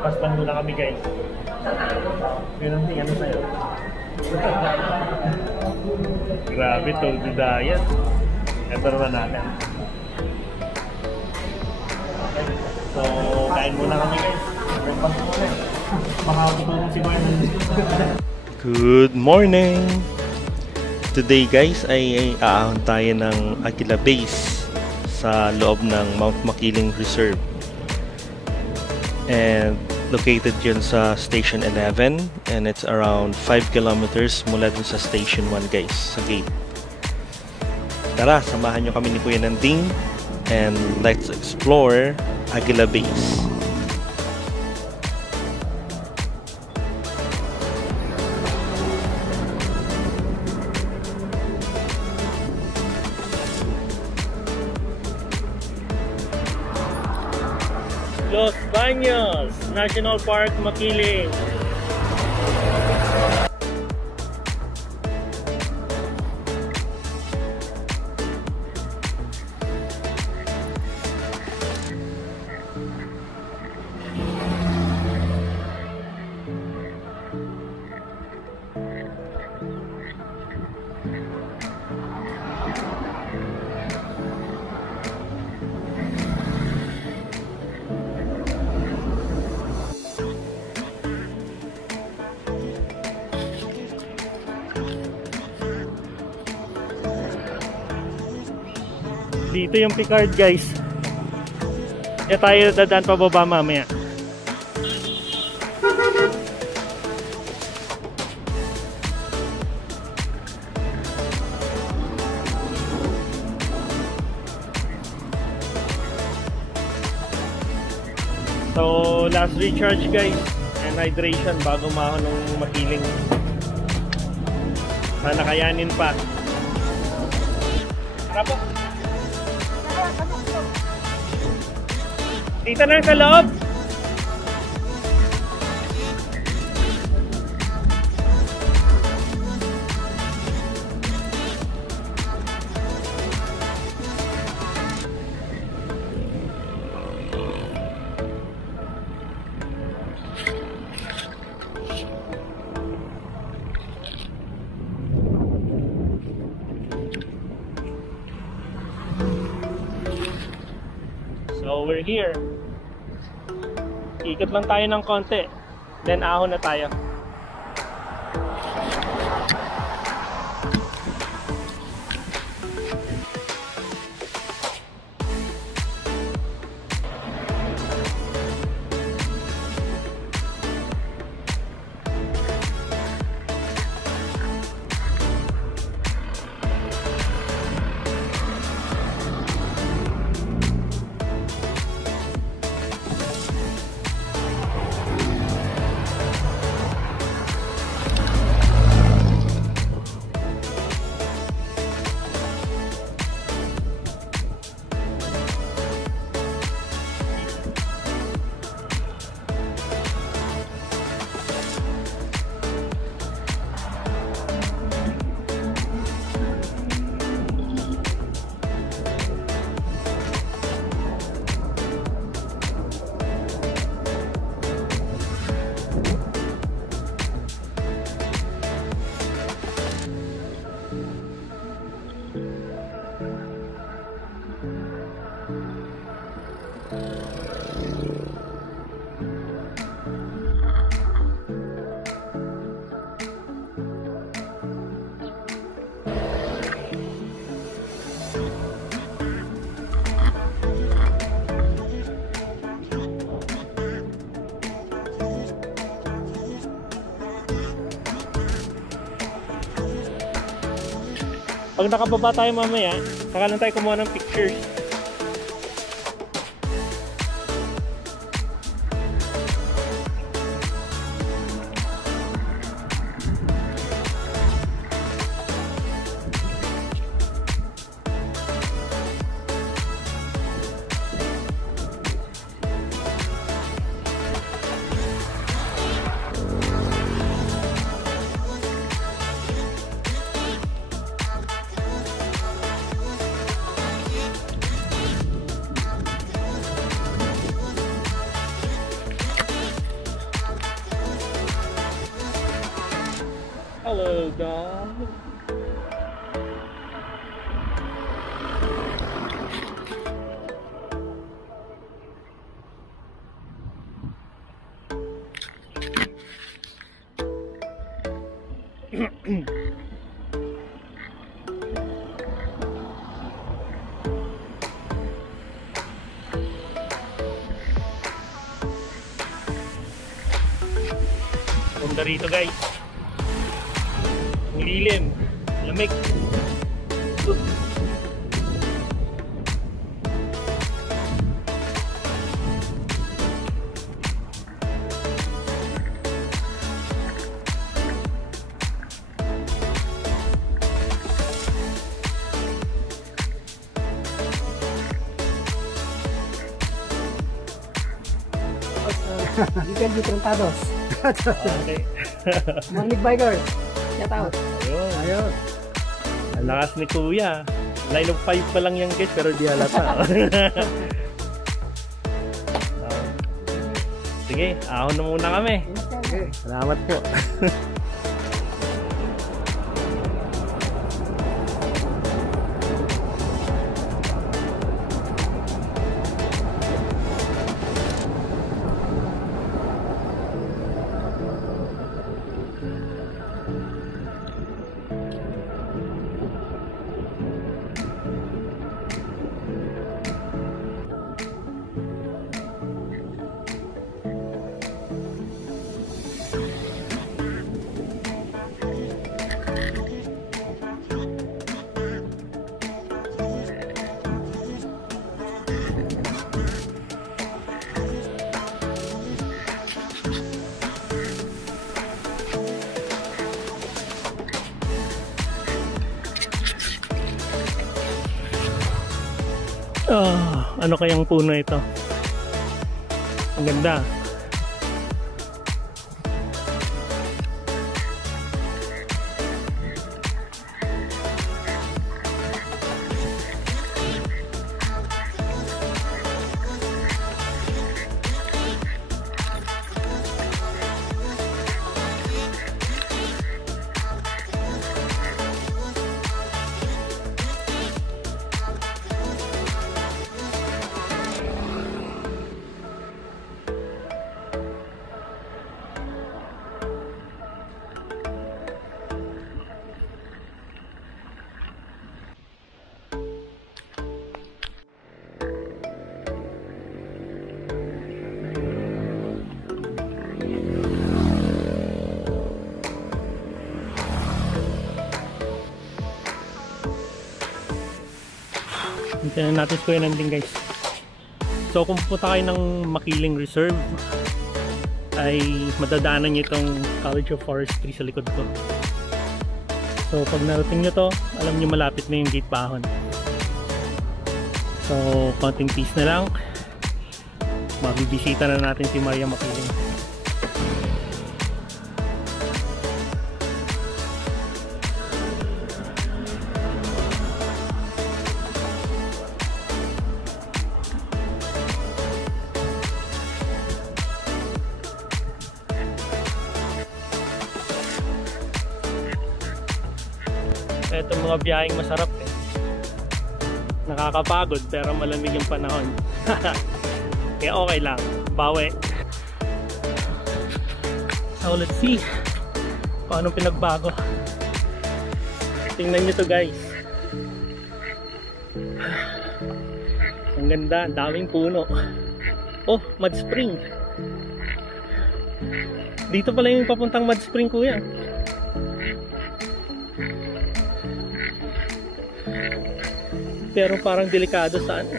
Breakfast lang muna kami guys. Yun ang ano sa'yo. Grabe to, the diet. Ito naman natin. So, kain muna kami guys. Breakfast muna. Makakatulong si Marlon. Good morning! Today guys ay aahon tayo ng Aguila Base sa loob ng Mount Makiling Reserve. And located yun sa Station 11 and it's around 5 kilometers mula dun sa Station 1 guys, sa gate. Tara, samahan nyo kami ni Kuya Nanding and let's explore Aguila Base. Los Baños National Park, Makiling. Dito yung Picard guys. Kaya tayo dadaan pababa mamaya. So last recharge guys and hydration bago mahon ng Makiling. Sana kayanin pa. Tara po. Dito na sa loob. So we're here. Ikot lang tayo ng konti. Then ahon na tayo. Pag nakababa tayo mamaya, saka lang tayo kumuha ng pictures. ganda. Punta rito guys. Ang lilim, lamig. Weekend Trontados. Okay. Morning Bikers. Shout out. Ayun. Ayun. Ang lakas ni Kuya. Line of 5 pa lang yan guys, pero di halata. Sige, ahon na muna kami. Okay. Salamat po. Ano kayang puno ito? Ang ganda. Hintayin natin si Kuya Nanding guys. So kung pupunta kayo ng Makiling Reserve ay madadaanan nyo itong College of Forestry sa likod ko. So pag narating nyo to, alam nyo malapit na yung gate Bahon. So konting piece na lang, mabibisita na natin si Maria Makiling. Itong mga biyaheng masarap eh. Nakakapagod pero malamig yung panahon. Kaya okay lang, bawi. So let's see paano pinagbago. Tingnan nyo to guys. Ang ganda, ang daming puno. Oh, Mud Spring. Dito pala yung papuntang Mud Spring, Kuya. Pero parang delikado sa ano.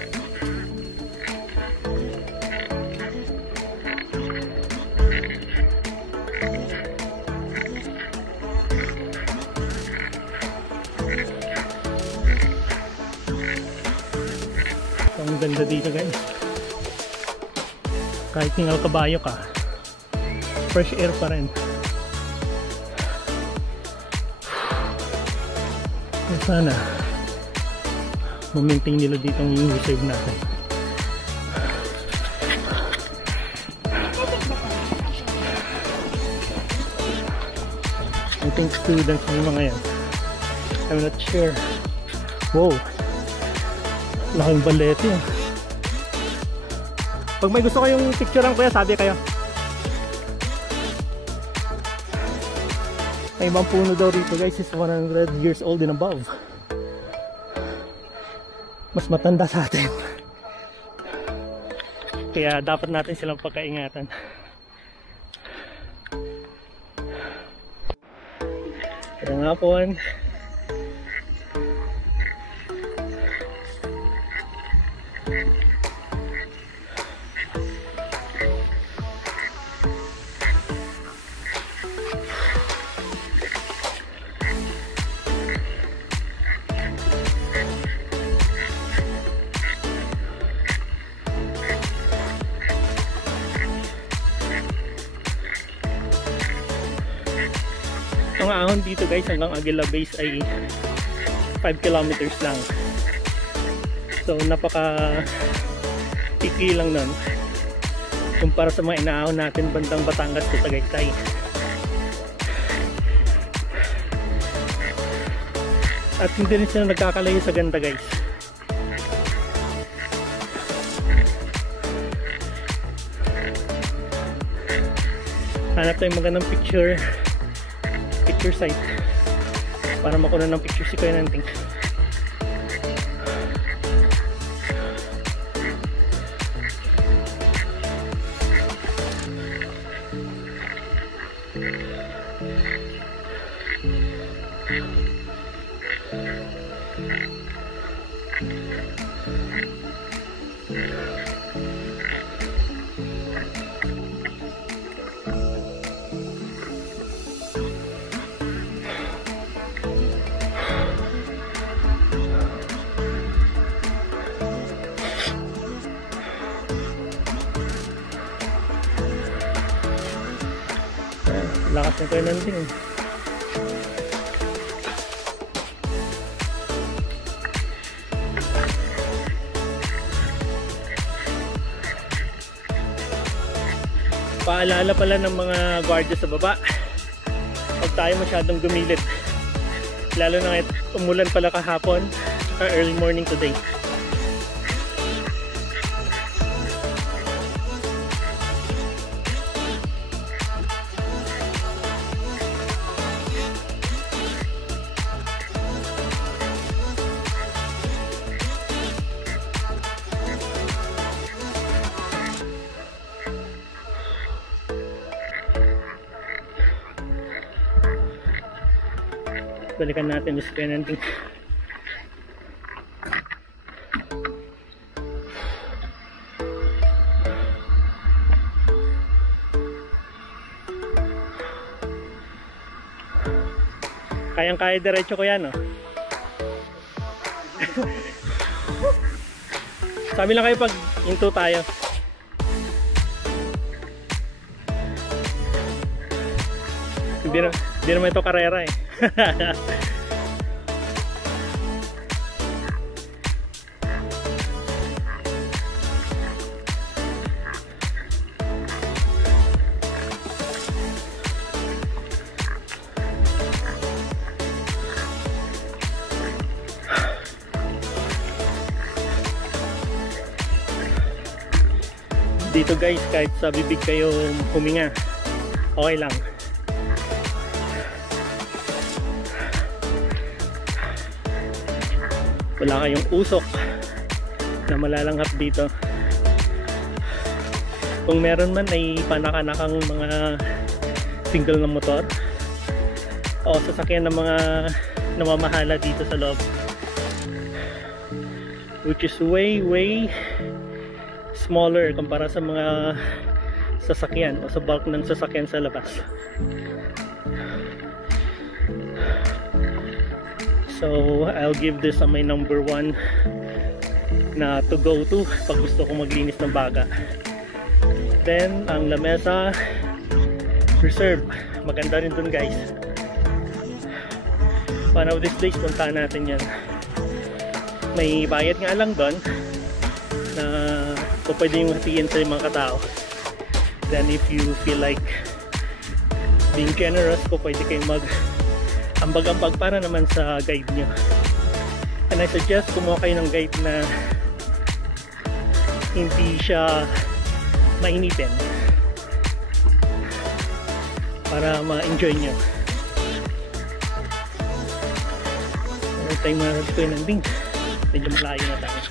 Ang ganda dito guys. Kahit tingal kabayo ka, fresh air pa rin. Sana ma-maintain nila dito yung reserve natin. Ang think students yung mga yan. I'm not sure. Wow, laking balete yun. Pag may gusto kayong picturean kuya, sabi kayo. May ibang puno daw rito guys, is 100 years old and above. Mas matanda sa atin. Kaya dapat natin silang pagkaingatan. Kaya nga po, ang ahon dito guys hanggang Aguila Base ay 5 kilometers lang. So napaka piki lang nun kumpara sa mga inaahon natin bandang Batangas to Tagaytay. At hindi rin sila nagkakalayo sa ganda guys. Hanap tayong magandang picture site para makuha ng picture si Kuya Nanding. Lakas na Kuya Nanding. Paalala pala ng mga guardia sa baba, huwag tayo masyadong gumilid, lalo na umulan pala kahapon or early morning today. Balikan natin yung Kuya Nanding. Kayang-kaya diretso ko yan, oh. Sabi lang kayo pag hinto tayo. Hindi naman ito karera eh. Dito guys, kahit sa bibig kayo huminga, okay lang. Wala kayong usok na malalanghap dito. Kung meron man ay panakanakang mga single na motor o sasakyan ng mga namamahala dito sa loob, which is way smaller kumpara sa mga sasakyan o sa bulk ng sasakyan sa labas. So I'll give this my number 1 na to go to pag gusto ko maglinis ng baga. Then ang La Mesa Reserve, maganda rin dun guys. One of these days puntahan natin yan. May bayad nga lang dun na kung pwede yung hatiin sa mga katao. Then if you feel like being generous, kung pwede kayong mag ambag-ambag para naman sa guide nyo. And I suggest kumuha kayo ng guide na hindi siya mainitin para ma-enjoy nyo. Meron tayong mga nagtuloy ng ding. Medyo malayo na tayo.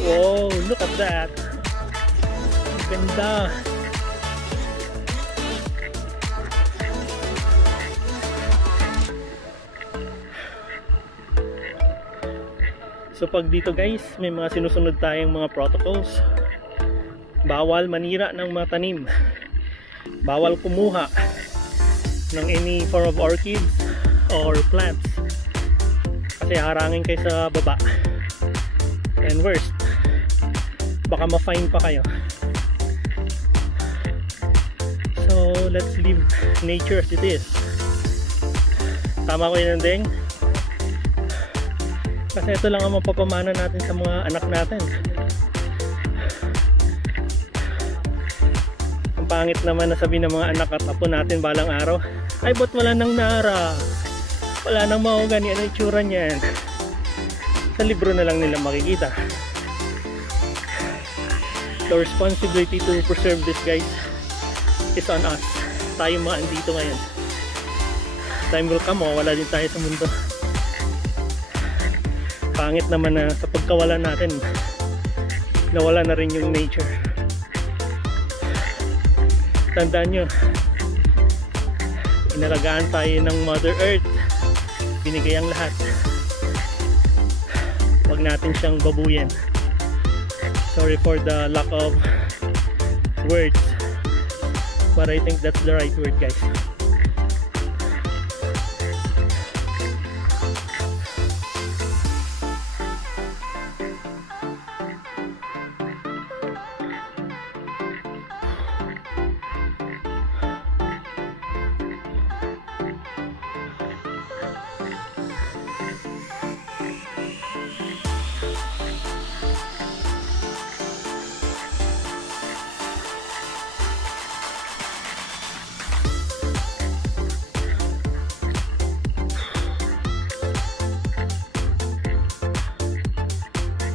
Wow, look at that! Ganda! So pag dito guys, may mga sinusunod tayong mga protocols. Bawal manira ng mga tanim. Bawal kumuha ng any form of orchids or plants. Kasi harangin kayo sa baba. And worst, baka ma-fine pa kayo. So let's leave nature as it is. Tama ko yun, Deng? Kasi ito lang ang mapapamana natin sa mga anak natin. Ang pangit naman na sabihin ng mga anak at apo natin balang araw, ay ba't wala nang nara? Wala nang mahogani, ano itsura niyan? Sa libro na lang nila makikita. The responsibility to preserve this, guys, is on us. Tayo mga andito ngayon. Time will come, wala din tayo sa mundo. Pangit naman na sa pagkawalan natin, nawala na rin yung nature. Tandaan nyo, inalagaan tayo ng Mother Earth, binigay ang lahat. Huwag natin siyang babuyan. Sorry for the lack of words, but I think that's the right word, guys.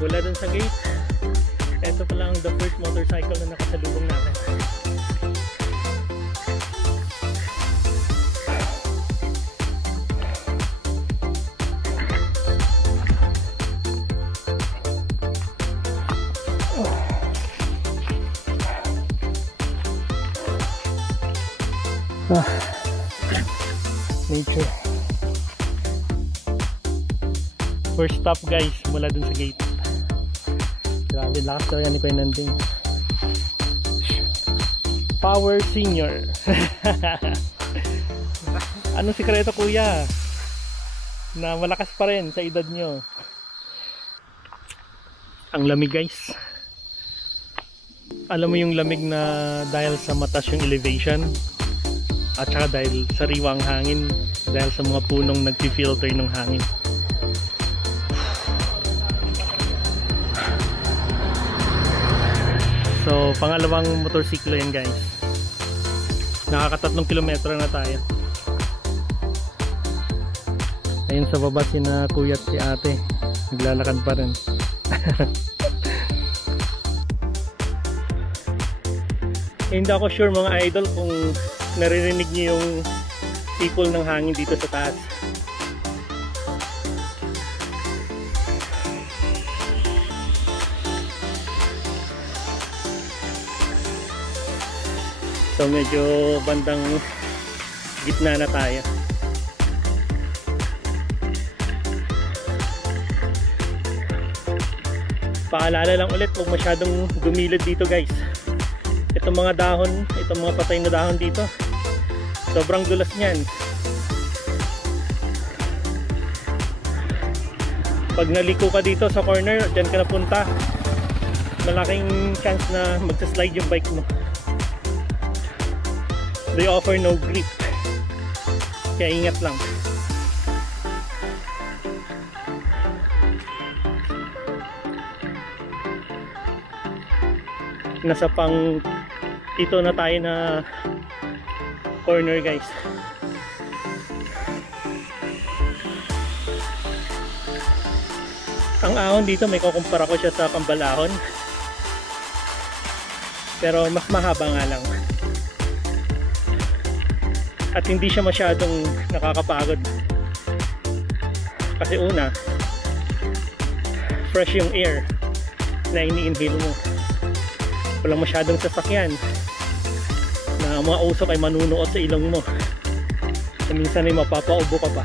Wala dun sa gate. Ito pa lang the first motorcycle na nakasalubong natin. Nature. First stop, guys, mula dun sa gate. Grabe, lakas daw yan ni Kuya Nanding. Power Senior. Anong sikreto, kuya, na malakas pa rin sa edad nyo? Ang lamig, guys. Alam mo yung lamig na dahil sa mataas yung elevation, at saka dahil sariwang hangin, dahil sa mga punong nagpi-filter ng hangin. So, pangalawang motorsiklo yan, guys. Nakaka-3 kilometro na tayo. Ayun sa baba sina kuya at si ate, naglalakad pa rin. Hindi ako sure, mga idol, kung naririnig niyo yung sipol ng hangin dito sa taas. So medyo bandang gitna na tayo. Paalala lang ulit, huwag masyadong dumilid dito, guys. Itong mga dahon, itong mga patay na dahon dito, sobrang dulas niyan. Pag naliko ka dito sa corner, dyan ka napunta, malaking chance na magsaslide yung bike mo. They offer no grip, kaya ingat lang. Nasa pang ito na tayo na corner, guys. Ang ahon dito, may kukumpara ko siya sa Kambalahon, pero mas mahaba nga lang. At hindi siya masyadong nakakapagod. Kasi una, fresh yung air na ini-inhale mo. Walang masyadong sasakyan na mga usok ay manunuot sa ilong mo. Na minsan ay mapapaubo ka pa.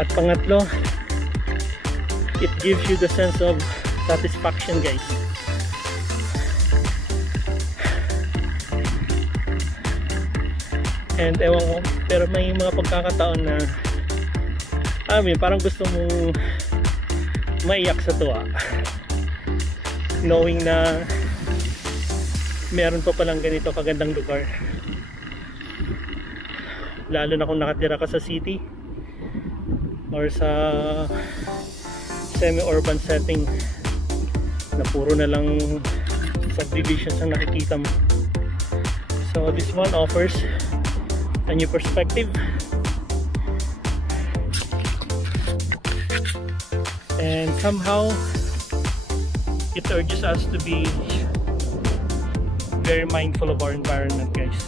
At pangatlo, it gives you the sense of satisfaction, guys. And ewan ko, pero may mga pagkakataon na parang gusto mong maiyak sa tuwa, knowing na meron pa palang ganito kagandang lugar, lalo na kung nakatira ka sa city or sa semi-urban setting na puro na lang subdivisions ang nakikita mo. So this one offers a new perspective, and somehow it urges us to be very mindful of our environment, guys.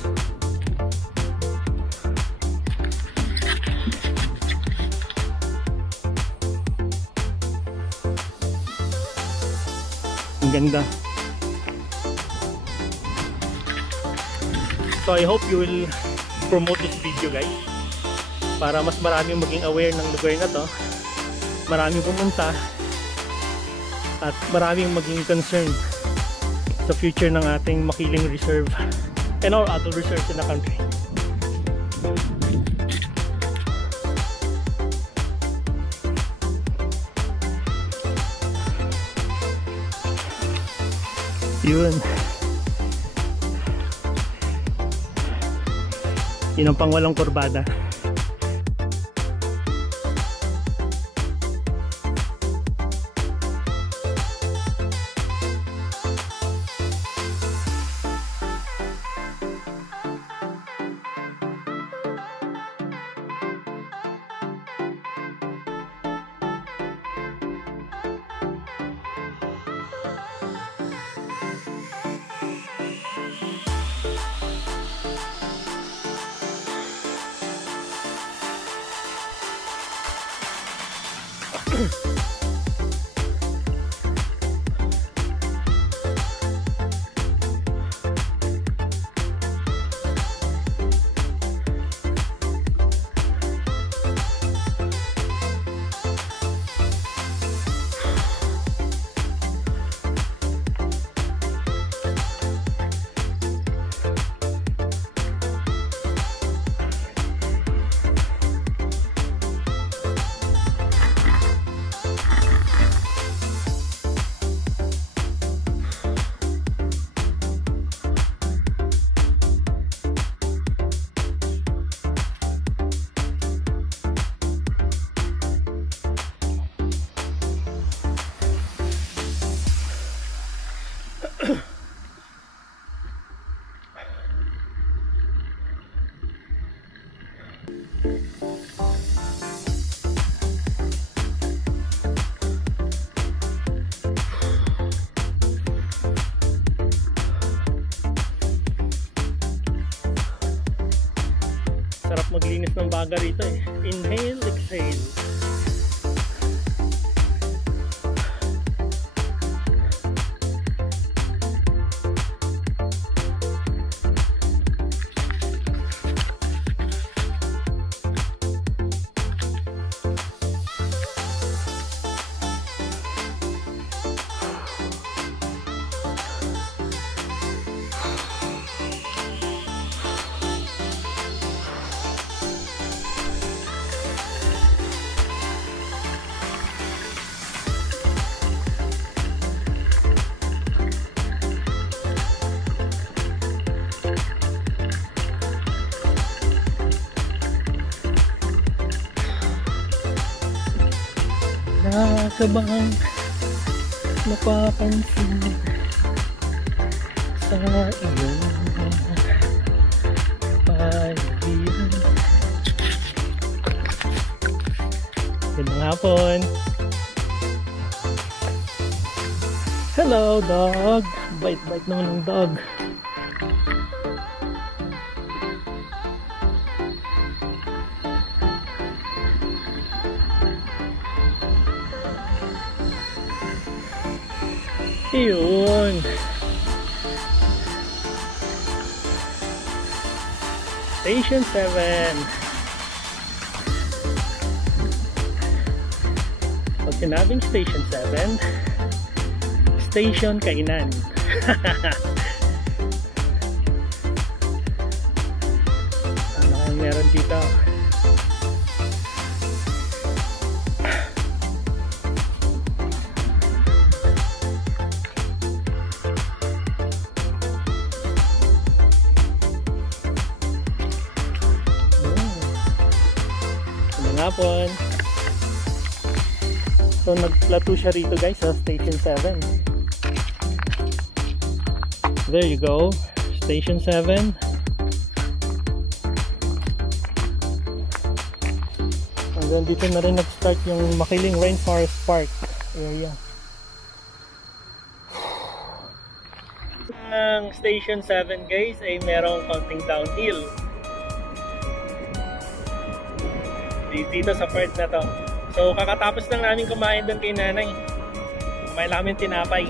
Ang ganda. So I hope you will promote this video, guys, para mas maraming maging aware ng lugar na to, maraming pumunta, at maraming maging concerned sa future ng ating Makiling Reserve and all other reserves in the country. Yun. Yun ang pangwalang kurbada. Sarap maglinis ng baga rito eh. Inhale, exhale. Nakabang napapansin sa iyong paligid. Magandang hapon. Hello, dog. Bite-bite naman ng dog. Yun. Station 7. Pag sinabing Station 7, Station Kainan. Ano kayong meron dito? Hapon. So nagplato siya rito guys sa Station 7. There you go, Station 7. Hanggang dito na rin nag-start yung Makiling Rainforest Park area. Ang Station 7 guys ay merong konting downhill dito sa part na to. So kakatapos lang namin kumain doon kay nanay. Kumain namin tinapay.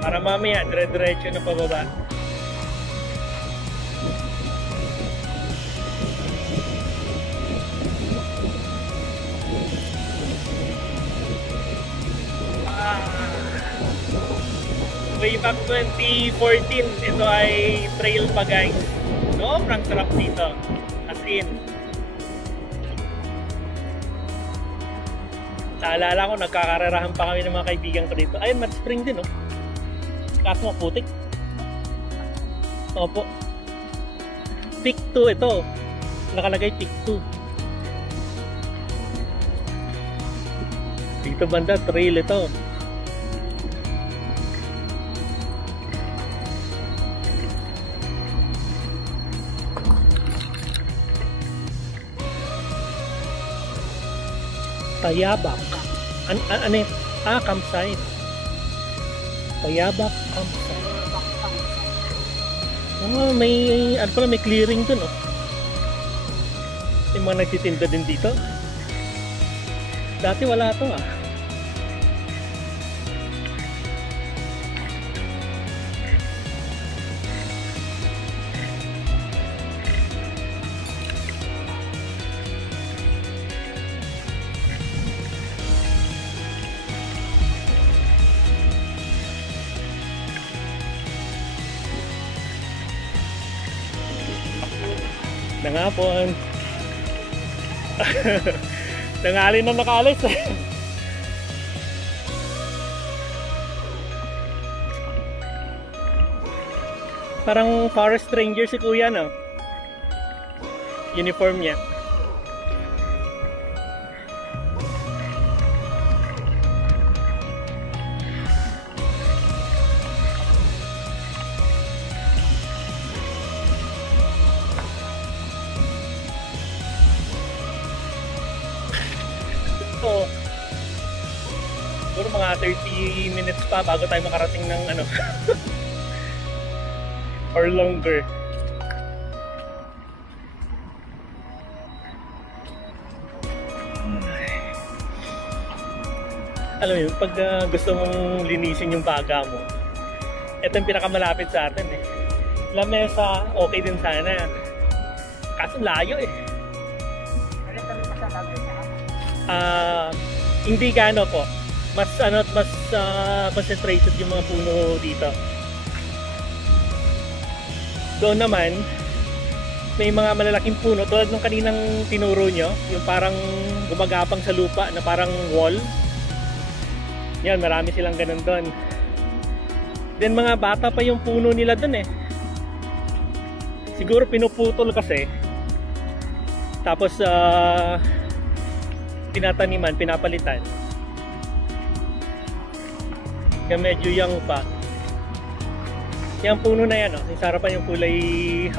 Para mamaya dire-diretso na pababa. Way back 2014, ito ay trail pa guys. Sobrang sarap dito. As in. Naalala ko, nagkakarerahan pa kami ng mga kaibigan ko dito. Ayun, Mad Spring din, oh. Kaso maputik. Opo. Peak 2 ito. Nakalagay Peak 2. Dito banda, trail ito. Tayabak. Ano yun? Campsite. Tayabak campsite. May ano pala, may clearing dun, oh. Yung mga nagtitinda din dito. Dati wala to, ah. Nangapon. Nangali na nakalis. Parang forest ranger si kuya, no? Uniform niya. So, siguro mga 30 minutes pa bago tayo makarating ng ano or longer. Alam mo yun, pag gusto mong linisin yung baga mo, ito yung pinakamalapit sa atin eh. Lamesa, okay din sana. Kaso layo eh. Hindi gaano po. Mas concentrated yung mga puno dito. Doon naman may mga malalaking puno tulad nung kaninang tinuro nyo, yung parang gumagapang sa lupa na parang wall. Yan, marami silang ganun doon. Then mga bata pa yung puno nila doon eh. Siguro pinuputol kasi. Tapos tinataniman, pinapalitan. Kaya medyo young pa. Yung puno na yan, oh, yung sarapan yung kulay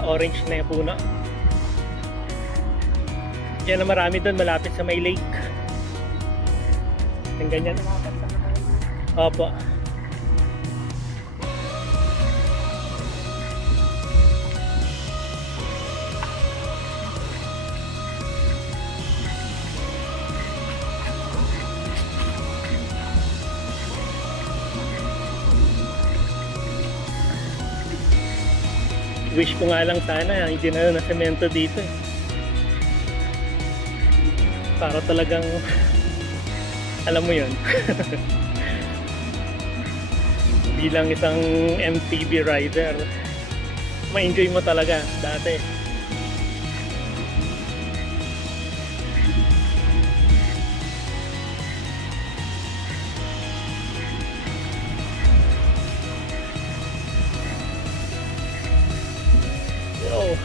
orange na yung puno. Yan na marami doon malapit sa may lake. Yung ganyan. Opo. Wish ko nga lang sana hindi na semento dito eh. Para talagang alam mo yun. Bilang isang MTB rider, ma-enjoy mo talaga dati. Oh.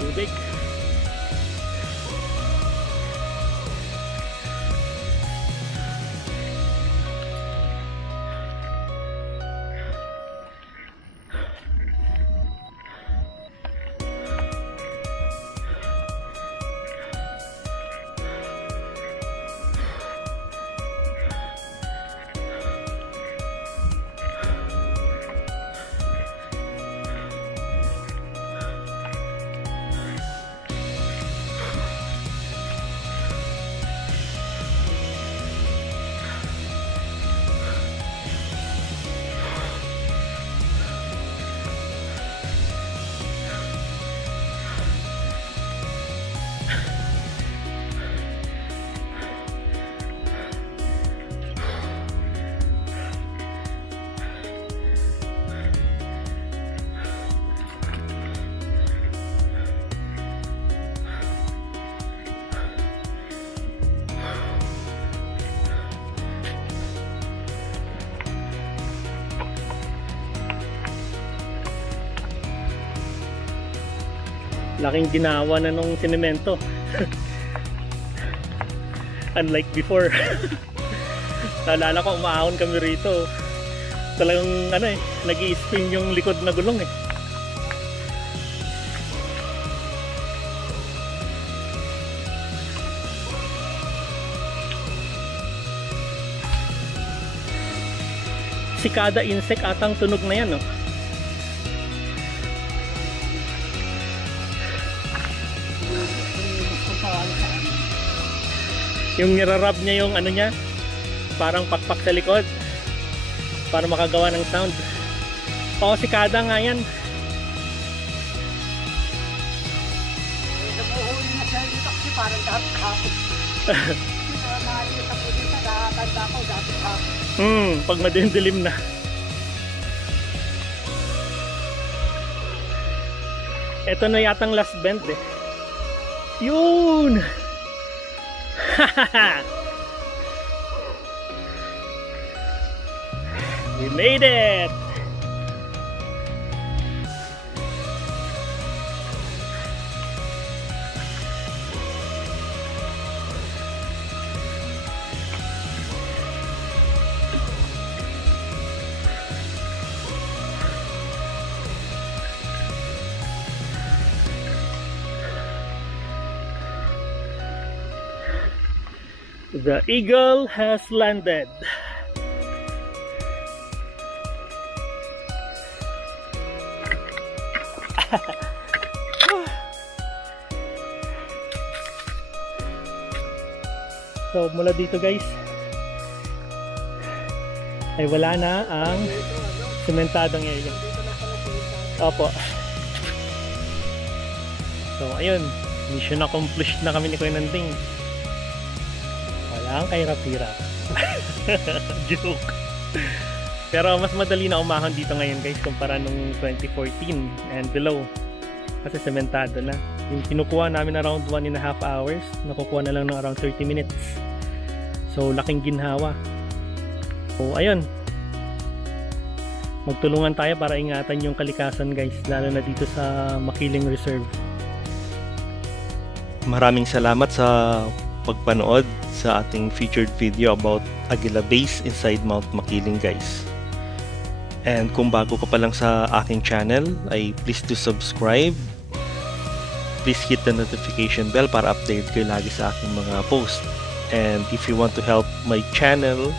Tubig. Laking ginawa na nung sinemento. Unlike before. Naalala ko, umaahon kami rito. Talagang ano eh, nag-i-spin yung likod na gulong eh. Sikada insect atang tunog na yan, no? Yung nirarab niya yung ano niya, parang pakpak sa likod para makagawa ng sound. Oo, sikada nga yan. Nabuhuli na siya yung taxi, parang dati hapon. Nakakita ko dito, nakakanda ko dati hapon. Pag madilim na. Ito na yatang last bend eh. Yun! We made it! The eagle has landed. So mula dito guys ay wala na ang sementadong area. Opo. So ayun, mission accomplished na kami ni Kuya Nanding. Wala ang kahirap-hirap. Joke. Pero mas madali na umahon dito ngayon guys kumpara nung 2014 and below. Kasi sementado na. Yung kinukuha namin around 1.5 hours, nakukuha na lang ng around 30 minutes. So laking ginhawa. So ayun, magtulungan tayo para ingatan yung kalikasan guys, lalo na dito sa Makiling Reserve. Maraming salamat sa pagpanood sa ating featured video about Aguila Base inside Mount Makiling guys. And kung bago ka pa lang sa aking channel, ay please do subscribe. Please hit the notification bell para update kayo lagi sa aking mga post. And if you want to help my channel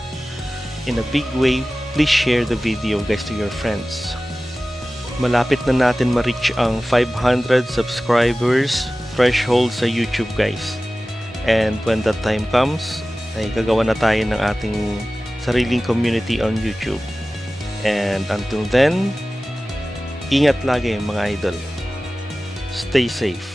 in a big way, please share the video guys to your friends. Malapit na natin ma-reach ang 500 subscribers threshold sa YouTube guys. And when that time comes, ay gagawa na tayo ng ating sariling community on YouTube. And until then, ingat lagi mga idol. Stay safe.